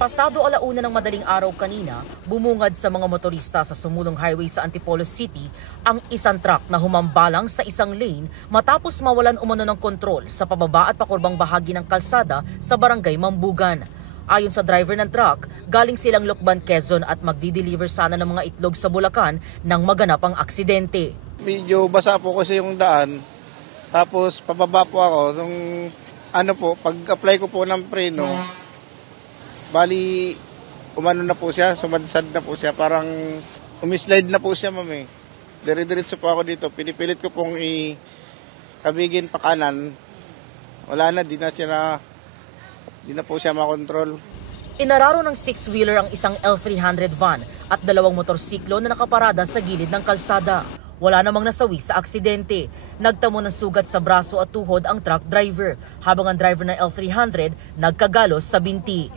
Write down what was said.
Pasado 1:00 ng madaling araw kanina, bumungad sa mga motorista sa sumulong highway sa Antipolo City ang isang truck na humambalang sa isang lane matapos mawalan umano ng kontrol sa pababa at pakurbang bahagi ng kalsada sa barangay Mambugan. Ayon sa driver ng truck, galing silang Lucban, Quezon at magdi-deliver sana ng mga itlog sa Bulacan nang maganap ang aksidente. Medyo basa po kasi yung daan, tapos pababa po ako. Pag-apply ko po ng preno, bali, umano na po siya, sumadsad na po siya, parang umislide na po siya, ma'am. Dire-diretso po ako dito, pinipilit ko pong ikabigin pa kanan. Wala na, di na po siya makontrol. Inararo ng 6-wheeler ang isang L300 van at 2 motorsiklo na nakaparada sa gilid ng kalsada. Wala namang nasawi sa aksidente. Nagtamo ng sugat sa braso at tuhod ang truck driver, habang ang driver ng L300 nagkagalos sa binti.